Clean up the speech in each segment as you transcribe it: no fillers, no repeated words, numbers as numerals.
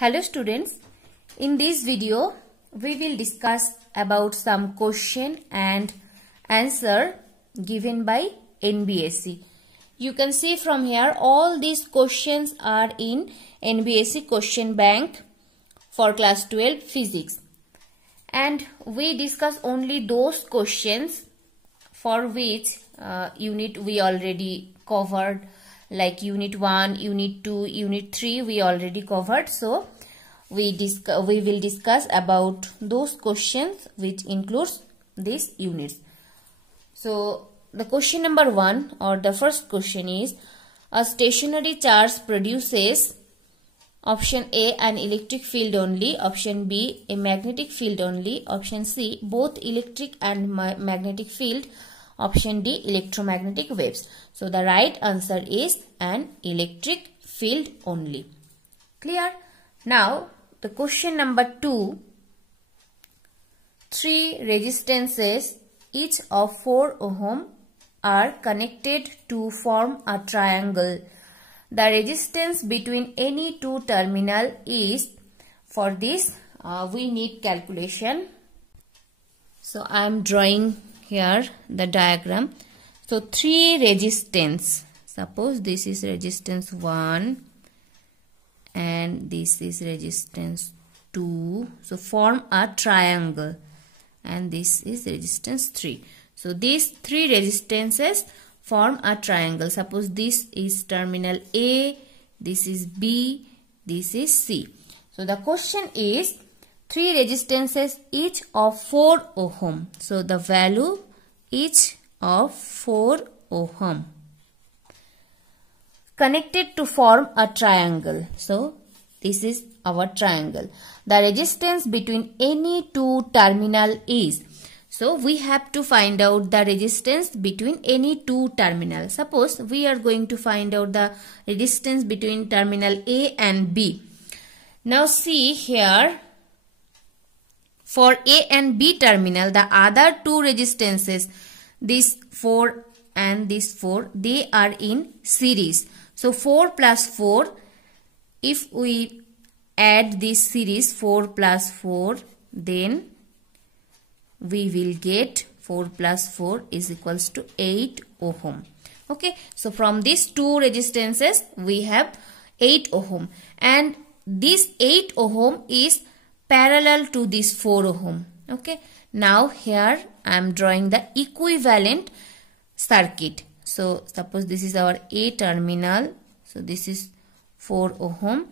Hello students, in this video we will discuss about some question and answer given by NBSC. You can see from here all these questions are in NBSC question bank for class 12 physics, and we discuss only those questions for which unit we already covered, like unit 1, unit 2, unit 3 we already covered. So we will discuss about those questions which includes these units. So the question number 1, or the first question, is a stationary charge produces option A an electric field only, option B a magnetic field only, option C both electric and magnetic field, option D electromagnetic waves. So the right answer is an electric field only. Clear? Now the question number 2, 3 resistances each of 4 ohm are connected to form a triangle. The resistance between any two terminal is, for this we need calculation. So I am drawing here the diagram. So 3 resistance, suppose this is resistance 1 and this is resistance 2, so form a triangle, and this is resistance 3. So these 3 resistances form a triangle. Suppose this is terminal A, this is B, this is C. So the question is 3 resistances each of 4 ohm. So the value each of 4 ohm connected to form a triangle. So this is our triangle. The resistance between any two terminal is. So we have to find out the resistance between any two terminals. Suppose we are going to find out the resistance between terminal A and B. Now see here, for A and B terminal, the other two resistances, this 4 and this 4, they are in series. So 4 plus 4, if we add this series 4 plus 4, then we will get 4 plus 4 is equals to 8 ohm. Okay, so from these two resistances we have 8 ohm, and this 8 ohm is parallel to this 4 ohm. Okay, now here I am drawing the equivalent circuit. So suppose this is our A terminal, so this is 4 ohm,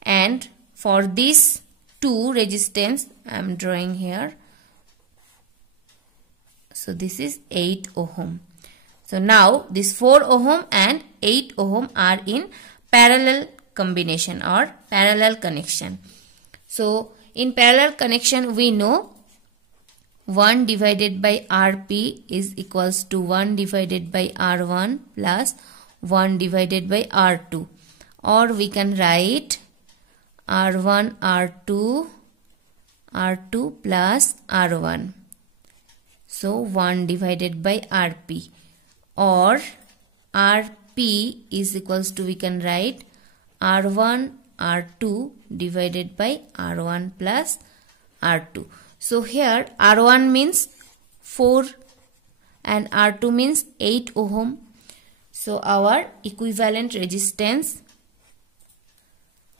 and for this two resistance I am drawing here, so this is 8 ohm. So now this 4 ohm and 8 ohm are in parallel combination or parallel connection. So in parallel connection we know 1 divided by Rp is equals to 1 divided by R1 plus 1 divided by R2, or we can write R1 R2 R2 plus R1. So 1 divided by Rp, or Rp is equals to, we can write R1 R2 divided by R1 plus R2. So here R1 means 4 and R2 means 8 ohm. So our equivalent resistance,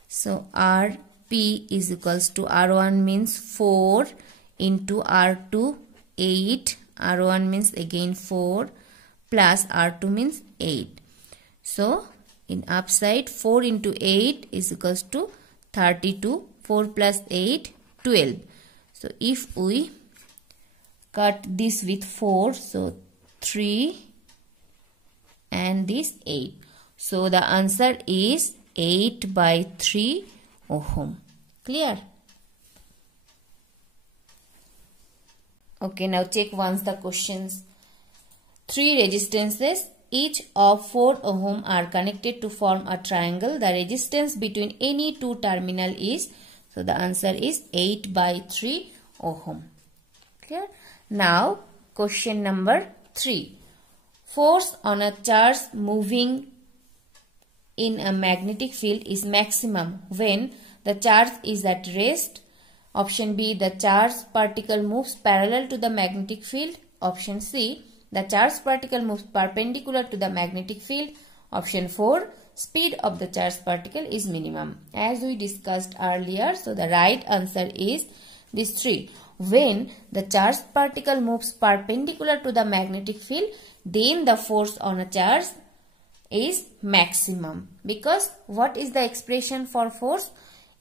so Rp is equals to R1 means 4 into R2 8, R1 means again 4 plus R2 means 8. So in upside 4 into 8 is equals to 32, 4 plus 8 12. So if we cut this with 4, so 3 and this 8. So the answer is 8 by 3 ohm. Clear? Okay, now check once the questions. 3 resistances each of 4 ohm are connected to form a triangle. The resistance between any two terminal is, so the answer is 8 by 3 ohm. Clear? Now question number 3. Force on a charge moving in a magnetic field is maximum when the charge is at rest. Option B, the charged particle moves parallel to the magnetic field. Option C, the charged particle moves perpendicular to the magnetic field. Option 4, speed of the charged particle is minimum. As we discussed earlier, so the right answer is these three. When the charged particle moves perpendicular to the magnetic field, then the force on a charge is maximum. Because what is the expression for force?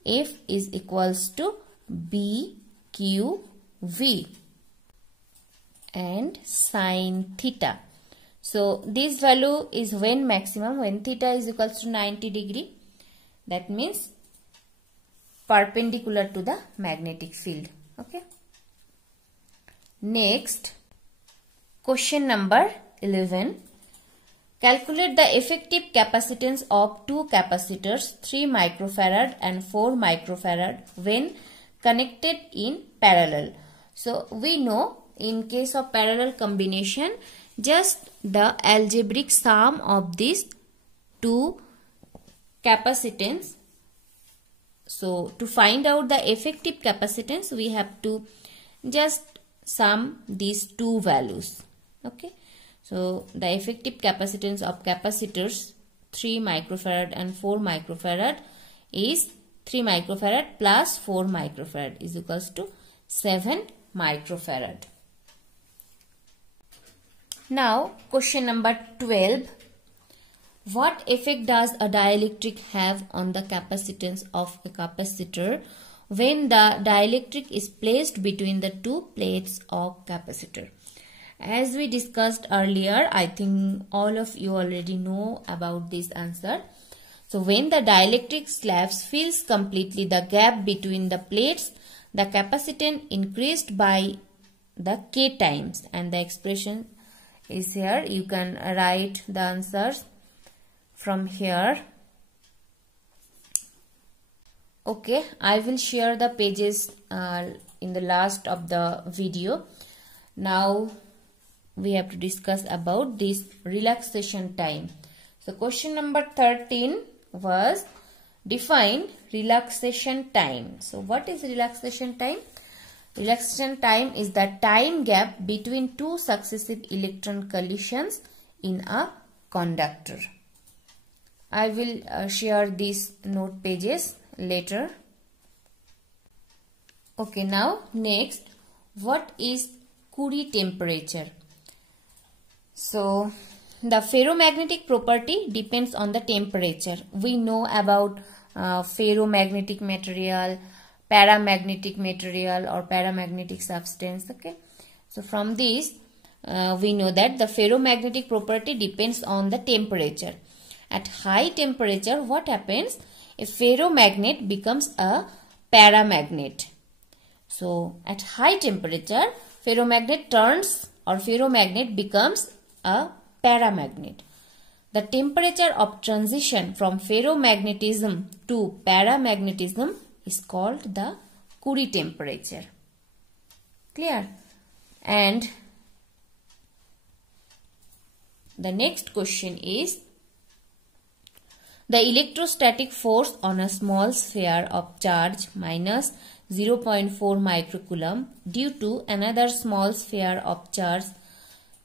F is equals to BQV and sine theta. So this value is when maximum, when theta is equals to 90 degree. That means perpendicular to the magnetic field. Okay. Next, question number 11. Calculate the effective capacitance of two capacitors 3 microfarad and 4 microfarad when connected in parallel. So we know in case of parallel combination, just the algebraic sum of these two capacitance. So to find out the effective capacitance, we have to just sum these two values. Okay. So the effective capacitance of capacitors 3 microfarad and 4 microfarad is 3 microfarad plus 4 microfarad is equals to 7 microfarad. Now question number 12. What effect does a dielectric have on the capacitance of a capacitor when the dielectric is placed between the two plates of capacitor? As we discussed earlier, I think all of you already know about this answer. So when the dielectric slab fills completely the gap between the plates, the capacitance increased by the K times, and the expression is here. You can write the answers from here. Okay, I will share the pages in the last of the video. Now we have to discuss about this relaxation time. So question number 13 was define relaxation time. So what is relaxation time? Relaxation time is the time gap between two successive electron collisions in a conductor. I will share these note pages later. Okay, now next, what is Curie temperature? So the ferromagnetic property depends on the temperature. We know about ferromagnetic material, paramagnetic material or paramagnetic substance. Okay, so from this we know that the ferromagnetic property depends on the temperature. At high temperature, what happens? A ferromagnet becomes a paramagnet. So at high temperature, ferromagnet turns or ferromagnet becomes a paramagnet. The temperature of transition from ferromagnetism to paramagnetism is called the Curie temperature. Clear? And the next question is the electrostatic force on a small sphere of charge minus 0.4 microcoulomb due to another small sphere of charge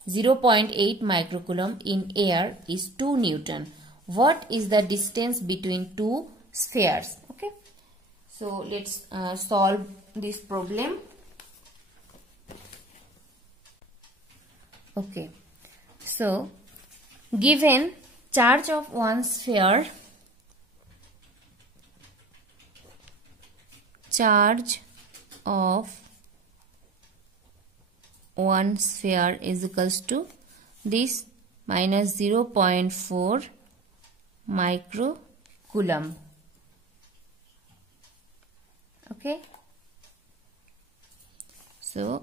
0.8 microcoulomb in air is 2 Newton. What is the distance between two spheres? Okay, so let's solve this problem. Okay, so given charge of one sphere, charge of one sphere is equals to this minus 0.4 microcoulomb. Okay, so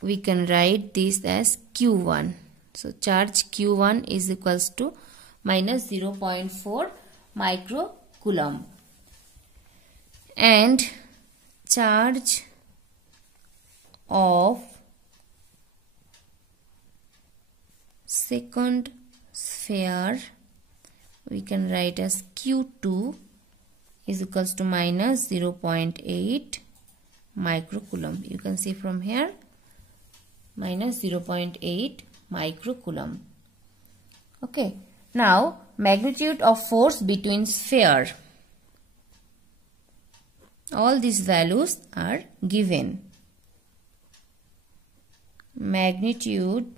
we can write this as Q1. So charge Q1 is equals to minus 0.4 microcoulomb. And charge of second sphere we can write as Q2 is equals to minus 0.8 microcoulomb. You can see from here minus 0.8 microcoulomb. Okay. Now magnitude of force between sphere. All these values are given. Magnitude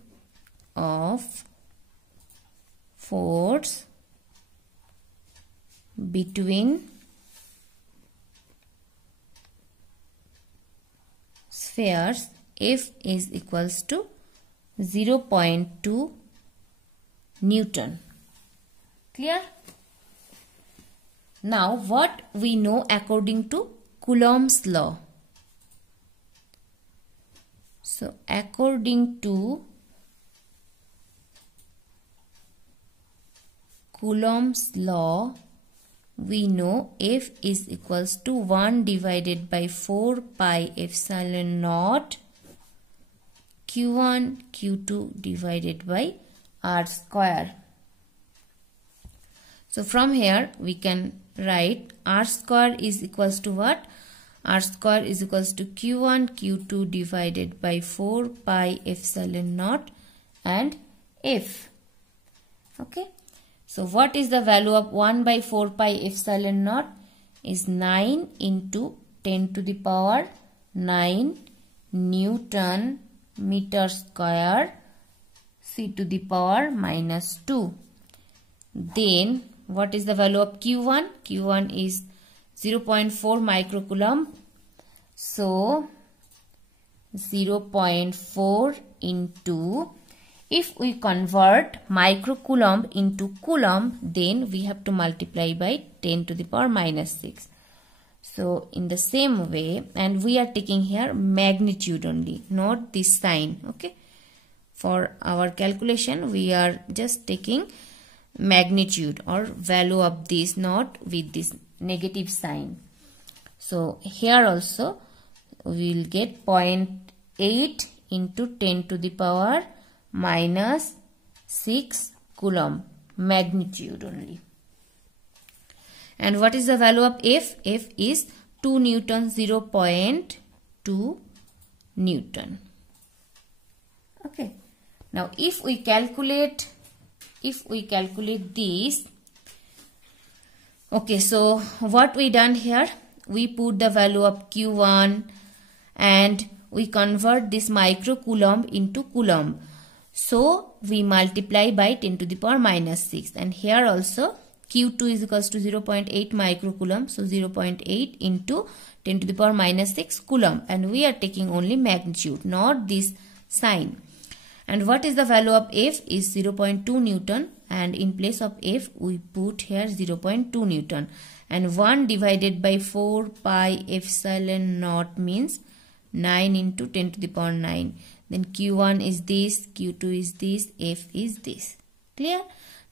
of force between spheres F is equals to 0.2 Newton. Clear? Now what we know according to Coulomb's law? So according to Coulomb's law, we know F is equals to 1 divided by 4 pi epsilon naught Q1 Q2 divided by R square. So from here we can write R square is equals to what? R square is equals to Q1 Q2 divided by 4 pi epsilon naught and F. Okay. So what is the value of 1 by 4 pi epsilon naught? Is 9 into 10 to the power 9 Newton meter square C to the power minus 2. Then what is the value of Q1? Q1 is 0.4 microcoulomb. So 0.4 into, if we convert microcoulomb into coulomb, then we have to multiply by 10 to the power minus 6. So in the same way, and we are taking here magnitude only, not this sign. Okay. For our calculation, we are just taking magnitude or value of this, not with this negative sign. So here also we will get 0.8 into 10 to the power minus 6 coulomb, magnitude only. And what is the value of F? F is 2 Newton, 0.2 Newton. Okay. Now if we calculate this, okay, so what we done here, we put the value of Q1 and we convert this microcoulomb into coulomb. So we multiply by 10 to the power minus 6, and here also Q2 is equals to 0.8 microcoulomb. So 0.8 into 10 to the power minus 6 coulomb, and we are taking only magnitude, not this sign. And what is the value of F? Is 0.2 Newton, and in place of F we put here 0.2 Newton, and 1 divided by 4 pi epsilon naught means 9 into 10 to the power 9. Then Q1 is this, Q2 is this, F is this. Clear?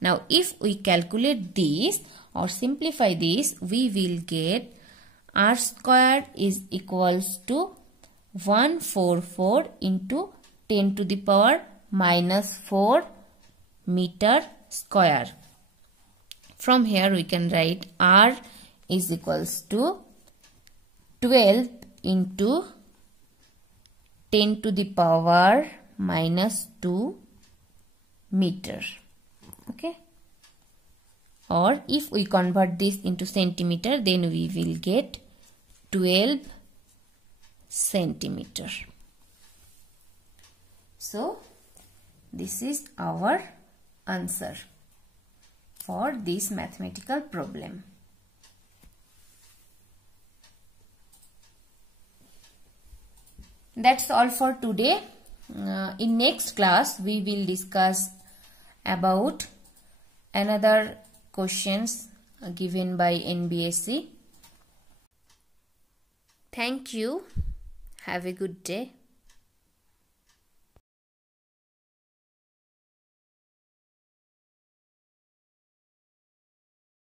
Now if we calculate this or simplify this, we will get R squared is equals to 144 into 10 to the power minus 4 meter square. From here we can write R is equals to 12 into 10 to the power minus 2 meter. Okay. Or if we convert this into centimeter, then we will get 12 centimeter. So this is our answer for this mathematical problem. That's all for today. In next class we will discuss about another questions given by NBSC. Thank you. Have a good day.